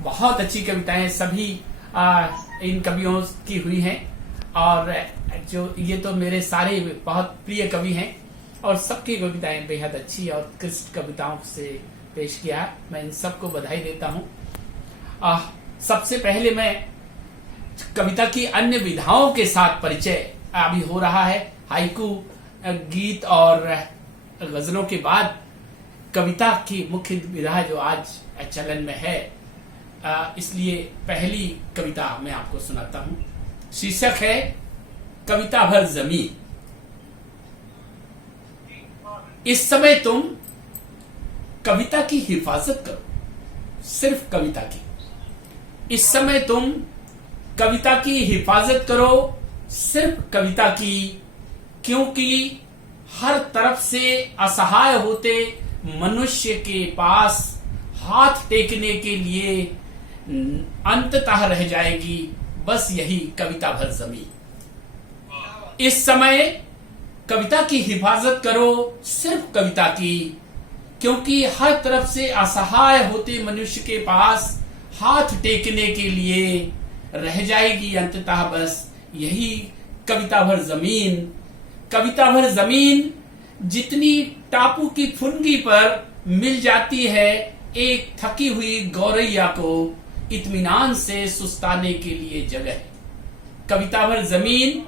बहुत अच्छी कविताएं सभी इन कवियों की हुई हैं। और जो ये तो मेरे सारे बहुत प्रिय कवि हैं और सबकी कविताएं बेहद अच्छी और उत्कृष्ट कविताओं से पेश किया। मैं इन सबको बधाई देता हूं। सबसे पहले मैं कविता की अन्य विधाओं के साथ परिचय अभी हो रहा है। हाइकू गीत और गजलों के बाद कविता की मुख्य विधा जो आज चलन में है, इसलिए पहली कविता मैं आपको सुनाता हूं। शीर्षक है कविता भर जमीन। इस समय तुम कविता की हिफाजत करो, सिर्फ कविता की। इस समय तुम कविता की हिफाजत करो, सिर्फ कविता की, क्योंकि हर तरफ से असहाय होते मनुष्य के पास हाथ टेकने के लिए अंततः रह जाएगी बस यही कविता भर जमीन। इस समय कविता की हिफाजत करो, सिर्फ कविता की, क्योंकि हर तरफ से असहाय होते मनुष्य के पास हाथ टेकने के लिए रह जाएगी अंततः बस यही कविता भर जमीन। कविता भर जमीन जितनी टापू की फुनगी पर मिल जाती है एक थकी हुई गौरैया को इत्मीनान से सुस्ताने के लिए जगह। कविता भर जमीन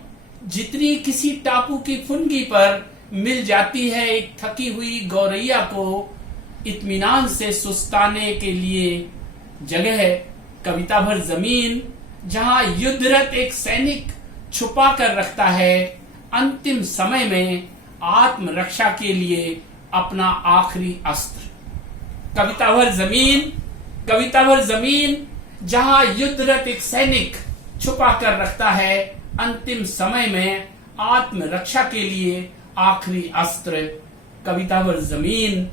जितनी किसी टापू की फुनगी पर मिल जाती है एक थकी हुई गौरैया को इत्मीनान से सुस्ताने के लिए जगह है। कविता भर जमीन जहां युद्धरत एक सैनिक छुपा कर रखता है अंतिम समय में आत्मरक्षा के लिए अपना आखिरी अस्त्र। कविता भर जमीन, कविता भर जमीन जहां युद्धरत एक सैनिक छुपा कर रखता है अंतिम समय में आत्मरक्षा के लिए आखिरी अस्त्र। कविता भर जमीन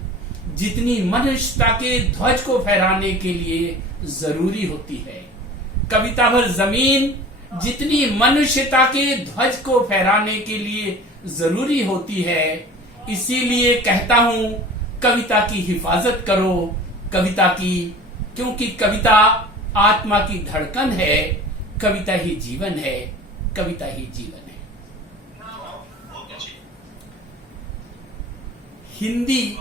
जितनी मनुष्यता के ध्वज को फहराने के लिए जरूरी होती है। कविता भर जमीन जितनी मनुष्यता के ध्वज को फहराने के लिए जरूरी होती है। इसीलिए कहता हूं कविता की हिफाजत करो, कविता की, क्योंकि कविता आत्मा की धड़कन है, कविता ही जीवन है, कविता ही जीवन है। हिंदी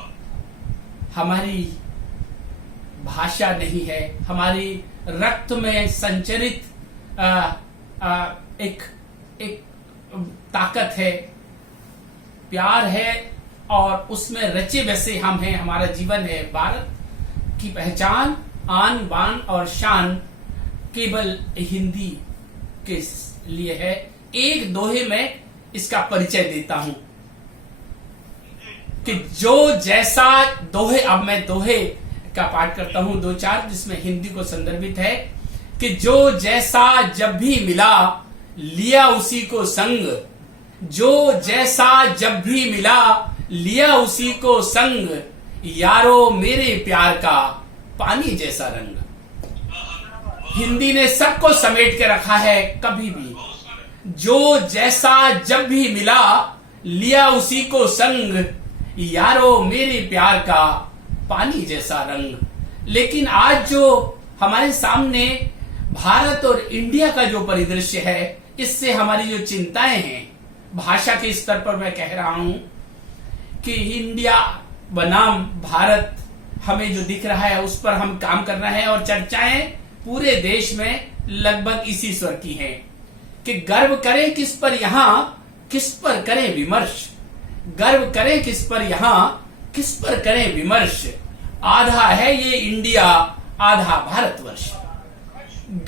हमारी भाषा नहीं है, हमारी रक्त में संचरित एक ताकत है, प्यार है और उसमें रचे बसे हम हैं, हमारा जीवन है। भारत की पहचान, आन बान और शान केवल हिंदी के लिए है। एक दोहे में इसका परिचय देता हूं कि जो जैसा दोहे, अब मैं दोहे का पाठ करता हूं दो चार, जिसमें हिंदी को संदर्भित है कि जो जैसा जब भी मिला लिया उसी को संग, जो जैसा जब भी मिला लिया उसी को संग, यारो मेरे प्यार का पानी जैसा रंग। हिंदी ने सबको समेट के रखा है। कभी भी जो जैसा जब भी मिला लिया उसी को संग, यारो मेरे प्यार का पानी जैसा रंग। लेकिन आज जो हमारे सामने भारत और इंडिया का जो परिदृश्य है, इससे हमारी जो चिंताएं हैं, भाषा के स्तर पर मैं कह रहा हूं कि इंडिया बनाम भारत हमें जो दिख रहा है उस पर हम काम करना है। और चर्चाएं पूरे देश में लगभग इसी स्वर की हैं कि गर्व करें किस पर यहां, किस पर करें विमर्श। गर्व करें किस पर यहां, किस पर करें विमर्श। आधा है ये इंडिया, आधा भारतवर्ष।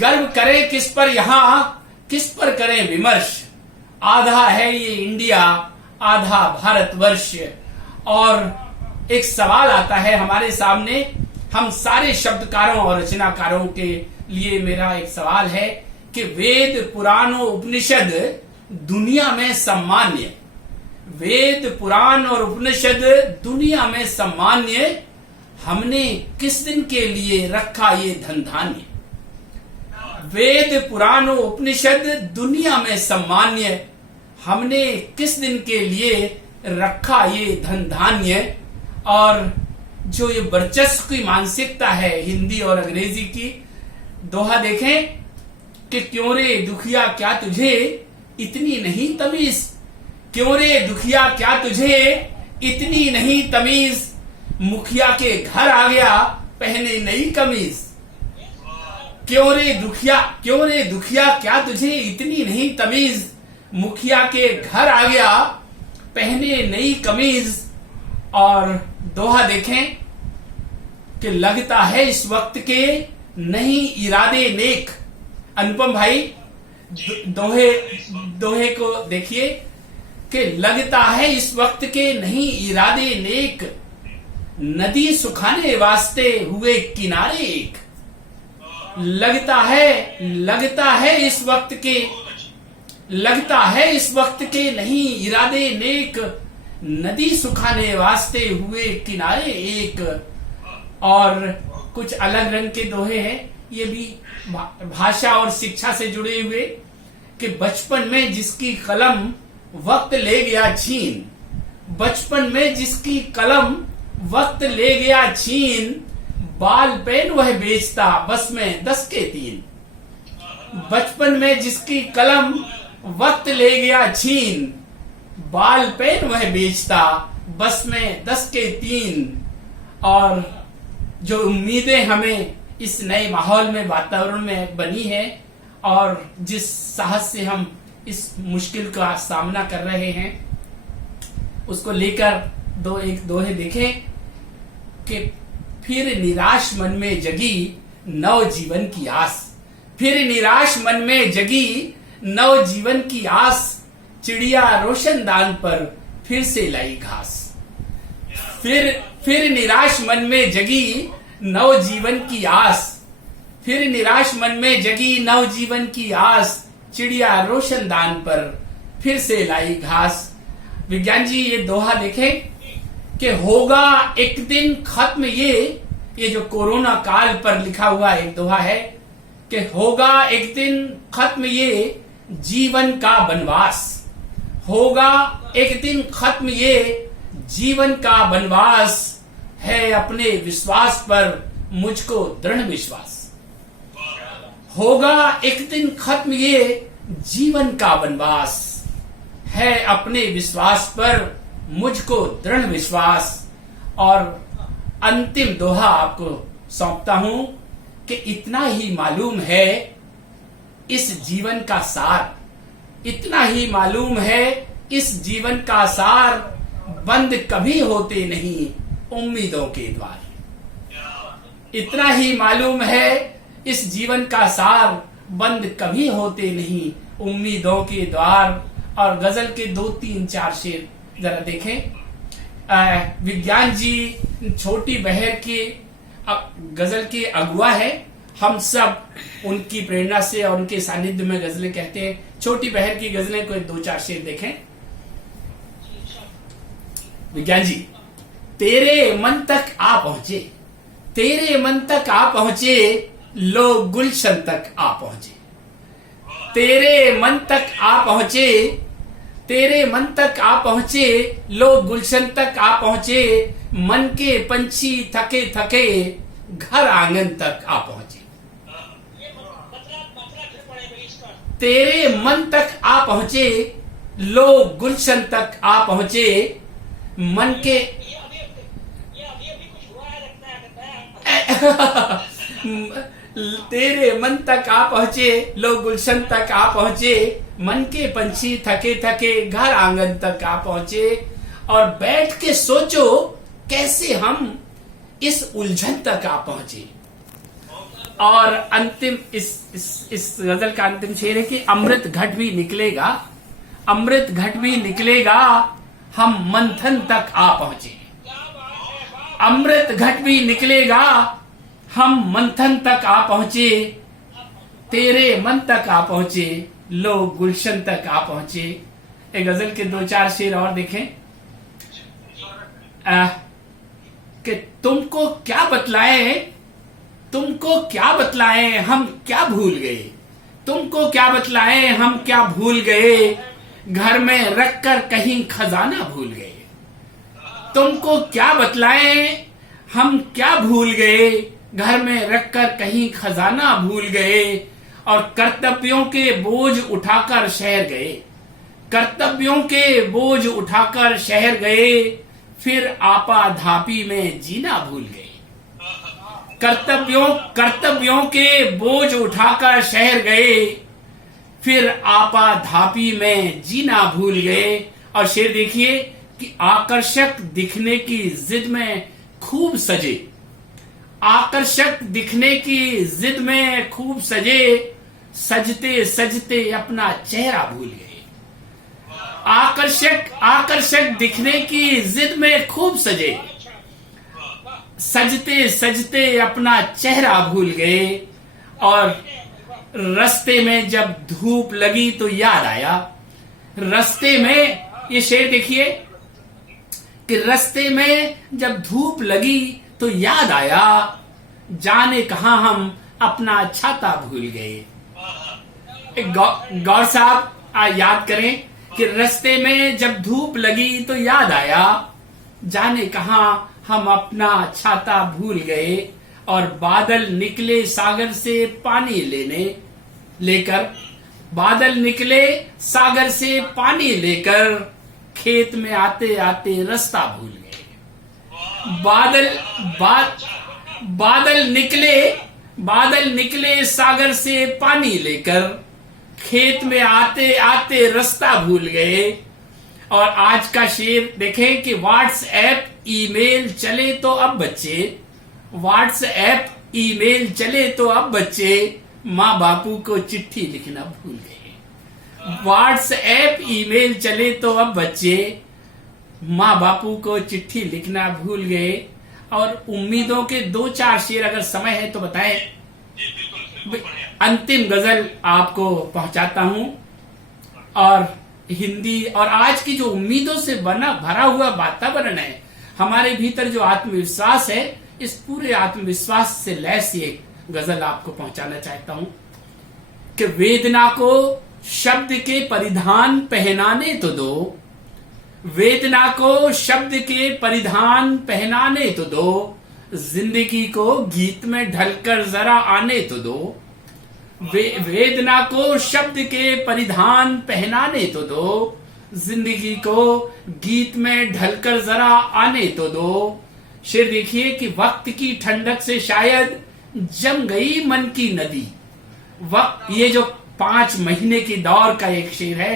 गर्व करें किस पर यहां, किस पर करें विमर्श। आधा है ये इंडिया, आधा भारतवर्ष। और एक सवाल आता है हमारे सामने, हम सारे शब्दकारों और रचनाकारों के लिए मेरा एक सवाल है कि वेद पुराण और उपनिषद दुनिया में सम्मान्य, वेद पुराण और उपनिषद दुनिया में सम्मान्य, हमने किस दिन के लिए रखा ये धन धान्य। वेद पुराण और उपनिषद दुनिया में सम्मान्य, हमने किस दिन के लिए रखा ये धन धान्य। और जो ये वर्चस्व की मानसिकता है हिंदी और अंग्रेजी की, दोहा देखें कि क्यों रे दुखिया क्या तुझे इतनी नहीं तमीज, क्यों रे दुखिया क्या तुझे इतनी नहीं तमीज, मुखिया के घर आ गया पहने नई कमीज। क्यों रे दुखिया क्या तुझे इतनी नहीं तमीज, मुखिया के घर आ गया पहने नई कमीज। और दोहा देखें कि लगता है इस वक्त के नहीं इरादे नेक। अनुपम भाई दोहे को देखिए कि लगता है इस वक्त के नहीं इरादे नेक, नदी सुखाने वास्ते हुए किनारे एक। लगता है इस वक्त के नहीं इरादे नेक, नदी सुखाने वास्ते हुए किनारे एक। और कुछ अलग रंग के दोहे हैं, ये भी भाषा और शिक्षा से जुड़े हुए, कि बचपन में जिसकी कलम वक्त ले गया छीन, बचपन में जिसकी कलम वक्त ले गया छीन, बाल पेन वह बेचता बस में 10 के 3। बचपन में जिसकी कलम वक्त ले गया छीन, बाल पेन वह बेचता बस में 10 के 3। और जो उम्मीदें हमें इस नए माहौल में, वातावरण में बनी है, और जिस साहस से हम इस मुश्किल का सामना कर रहे हैं, उसको लेकर एक दोहे देखें कि फिर निराश मन में जगी नव जीवन की आस, फिर निराश मन में जगी नव जीवन की आस, चिड़िया रोशनदान पर फिर से लाई घास। फिर निराश मन में जगी नव जीवन की आस, फिर निराश मन में जगी नव जीवन की आस, चिड़िया रोशनदान पर फिर से लाई घास। विज्ञान जी ये दोहा देखें कि होगा एक दिन खत्म ये जो कोरोना काल पर लिखा हुआ एक दोहा है कि होगा एक दिन खत्म ये जीवन का वनवास, होगा एक दिन खत्म ये जीवन का वनवास, है अपने विश्वास पर मुझको दृढ़ विश्वास। होगा एक दिन खत्म ये जीवन का वनवास, है अपने विश्वास पर मुझको दृढ़ विश्वास। और अंतिम दोहा आपको सौंपता हूं कि इतना ही मालूम है इस जीवन का सार, इतना ही मालूम है इस जीवन का सार, बंद कभी होते नहीं उम्मीदों के द्वार। इतना ही मालूम है इस जीवन का सार, बंद कभी होते नहीं उम्मीदों के द्वार। और गजल के 2, 3, 4 शेर जरा देखें। विज्ञान जी छोटी बहर के गजल के अगुआ है, हम सब उनकी प्रेरणा से और उनके सानिध्य में गजलें कहते हैं। छोटी बहर की गजलें कोई 2-4 शेर देखें। विज्ञान जी, तेरे मन तक आ पहुंचे, तेरे मन तक आ पहुंचे, लोग गुलशन तक आ पहुंचे। तेरे मन तक आ पहुंचे, तेरे मन तक आ पहुंचे, लोग गुलशन तक आ पहुंचे, मन के पंछी थके थके घर आंगन तक आ पहुंचे। तेरे मन तक आ पहुंचे, लोग गुलशन तक आ पहुंचे, मन के तेरे मन तक आ पहुंचे, लोग गुलशन तक आ पहुंचे, मन के पंछी थके थके घर आंगन तक आ पहुंचे। और बैठ के सोचो कैसे हम इस उलझन तक आ पहुंचे। और अंतिम इस गजल का अंतिम शेर है कि अमृत घट भी निकलेगा, अमृत घट भी निकलेगा, हम मंथन तक आ पहुंचे। अमृत घट भी निकलेगा, हम मंथन तक आ पहुंचे, तेरे मन तक आ पहुंचे, लोग गुलशन तक आ पहुंचे। एक गजल के 2-4 शेर और देखें कि तुमको क्या बतलाएं, तुमको क्या बतलाएं हम क्या भूल गए, तुमको क्या बतलाएं हम क्या भूल गए, घर में रखकर कहीं खजाना भूल गए। तुमको क्या बतलाएं हम क्या भूल गए, घर में रखकर कहीं खजाना भूल गए और कर्तव्यों के बोझ उठाकर शहर गए। कर्तव्यों के बोझ उठाकर शहर गए, फिर आपाधापी में जीना भूल गए। कर्तव्यों के बोझ उठाकर शहर गए, फिर आपाधापी में जीना भूल गए। और शेर देखिए कि आकर्षक दिखने की जिद में खूब सजे, आकर्षक दिखने की जिद में खूब सजे, सजते सजते अपना चेहरा भूल गए। आकर्षक दिखने की जिद में खूब सजे, सजते सजते अपना चेहरा भूल गए। और रास्ते में जब धूप लगी तो याद आया, रास्ते में, ये शेर देखिए कि रास्ते में जब धूप लगी तो याद आया, जाने कहां हम अपना छाता भूल गए। गौर साहब याद करें कि रास्ते में जब धूप लगी तो याद आया, जाने कहां हम अपना छाता भूल गए। और बादल निकले सागर से पानी लेकर, बादल निकले सागर से पानी लेकर, खेत में आते आते रास्ता भूल गए। बादल निकले सागर से पानी लेकर, खेत में आते आते रास्ता भूल गए। और आज का शेर देखें कि व्हाट्सएप ईमेल चले तो अब बच्चे, व्हाट्सएप ईमेल चले तो अब बच्चे, माँ बापू को चिट्ठी लिखना भूल गए। व्हाट्सएप ईमेल चले तो अब बच्चे, माँ बापू को चिट्ठी लिखना भूल गए। और उम्मीदों के 2-4 शेर अगर समय है तो बताएं। अंतिम गजल आपको पहुंचाता हूं। और हिंदी और आज की जो उम्मीदों से भरा हुआ वातावरण है, हमारे भीतर जो आत्मविश्वास है, इस पूरे आत्मविश्वास से लैस एक गजल आपको पहुंचाना चाहता हूं कि वेदना को शब्द के परिधान पहनाने तो दो, वेदना को शब्द के परिधान पहनाने तो दो, जिंदगी को गीत में ढलकर जरा आने तो दो। वेदना को शब्द के परिधान पहनाने तो दो, जिंदगी को गीत में ढलकर जरा आने तो दो। शेर देखिए कि वक्त की ठंडक से शायद जम गई मन की नदी। वक्त, ये जो 5 महीने की दौर का एक शेर है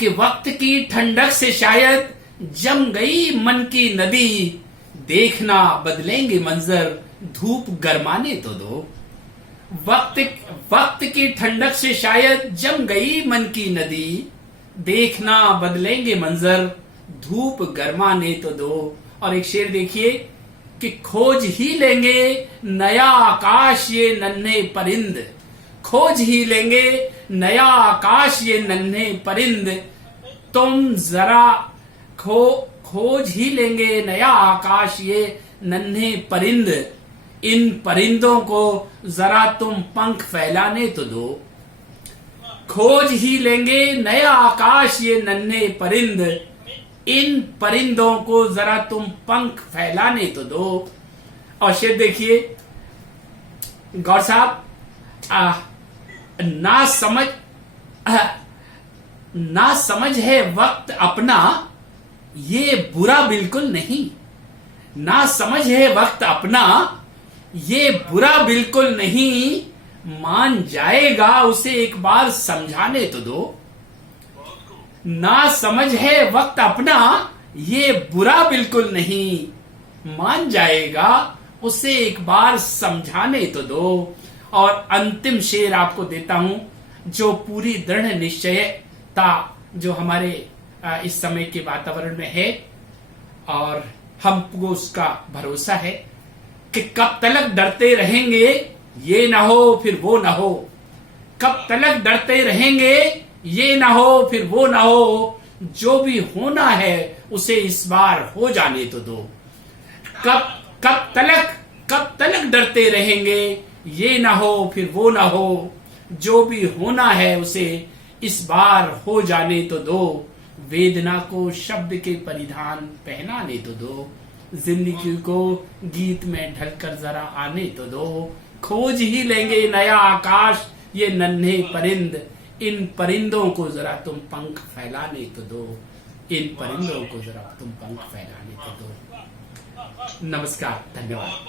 कि वक्त की ठंडक से शायद जम गई मन की नदी, देखना बदलेंगे मंजर धूप गरमाने तो दो। वक्त की ठंडक से शायद जम गई मन की नदी, देखना बदलेंगे मंजर धूप गरमाने तो दो। और एक शेर देखिए कि खोज ही लेंगे नया आकाश ये नन्हे परिंद, खोज ही लेंगे नया आकाश ये नन्हे परिंद, तुम जरा खोज ही लेंगे नया आकाश ये नन्हे परिंद, इन परिंदों को जरा तुम पंख फैलाने तो दो। खोज ही लेंगे नया आकाश ये नन्हे परिंद, इन परिंदों को जरा तुम पंख फैलाने तो दो। और शेर देखिए गौर साहब, ना समझ है वक्त अपना ये बुरा बिल्कुल नहीं, ना समझ है वक्त अपना ये बुरा बिल्कुल नहीं, मान जाएगा उसे एक बार समझाने तो दो। ना समझ है वक्त अपना ये बुरा बिल्कुल नहीं, मान जाएगा उसे एक बार समझाने तो दो। और अंतिम शेर आपको देता हूं जो पूरी दृढ़ निश्चयता जो हमारे इस समय के वातावरण में है और हमको उसका भरोसा है कि कब तलक डरते रहेंगे ये ना हो फिर वो ना हो, कब तलक डरते रहेंगे ये ना हो फिर वो ना हो, जो भी होना है उसे इस बार हो जाने तो दो। कब तलक डरते रहेंगे ये ना हो फिर वो ना हो, जो भी होना है उसे इस बार हो जाने तो दो। वेदना को शब्द के परिधान पहनाने तो दो, जिंदगी को गीत में ढलकर जरा आने तो दो। खोज ही लेंगे नया आकाश ये नन्हे परिंद, इन परिंदों को जरा तुम पंख फैलाने तो दो। इन परिंदों को जरा तुम पंख फैलाने तो दो। नमस्कार, धन्यवाद।